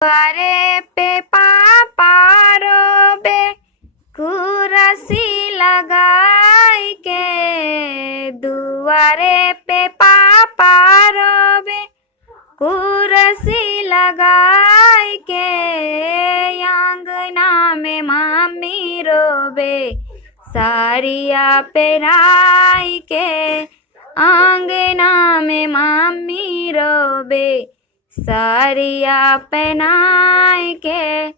दुआरे पे पापा रोबे कुर्सी लगाई के, दुआरे पे पापा रोबे कुर्सी लगाई के, आंगना में मम्मी रोबे साड़िया पहनाई के, आंगना में मम्मी रोबे साड़िया पहनाई के।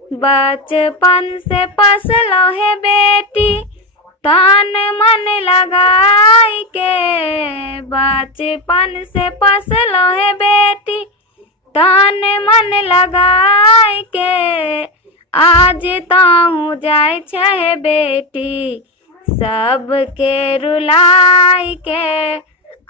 बचपन से पसलो है बेटी तन मन लगाई के, बचपन से पसलो है बेटी तन मन लगाई के, आज ताहू जाय छे बेटी सबके रुलाई के,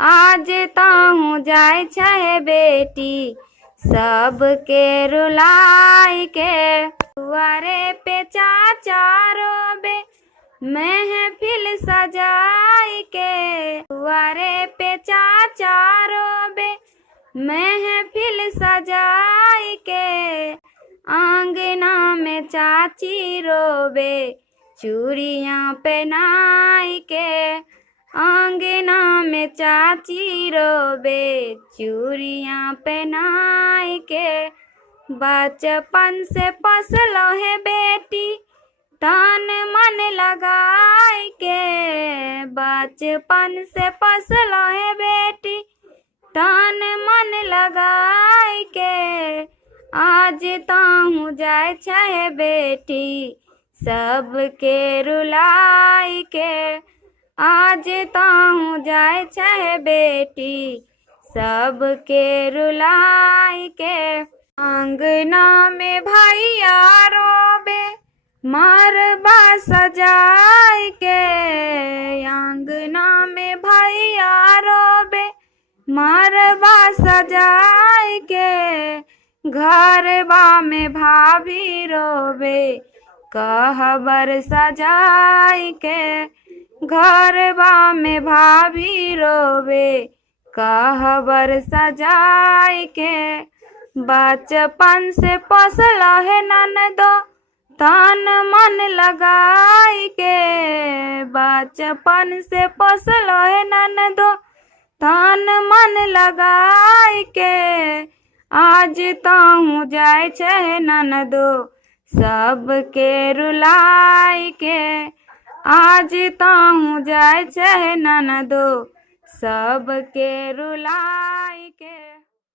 आज ताहू जाय छे बेटी सबके रुलाई के। दुआरे पे चाचा रोबे महफिल सजाई के, दुआरे पे चाचा रोबे महफिल सजाई के, आंगना में चाची रोबे चूड़ियाँ पहनाई के, आंगना में चाची रोबे चूड़ियाँ पहनाई के। बचपन से पसलो है बेटी तन मन लगाई के, बचपन से पसलो है बेटी तन मन लगाई के, आज ताहू जाय छे बेटी सबके रुलाई के, आज ताहू जाय छे बेटी सबके रुलाई के। आंगना में भैया रोबे मरबा सजाई के, आंगना में भैया रोबे मरबा सजाई के, घरबा में भाभी रोबे कहबर सजाई के, घरबा में भाभी रोबे कहबर सजाई के। बचपन से पसला है ननदो तन मन लगाई के, बचपन से पसला है ननदो तन मन लगाई के, आज ताहू जाय छे ननदो सबके रुलाई के, आज ताहू जाय छे ननदो सबके रुलाई के।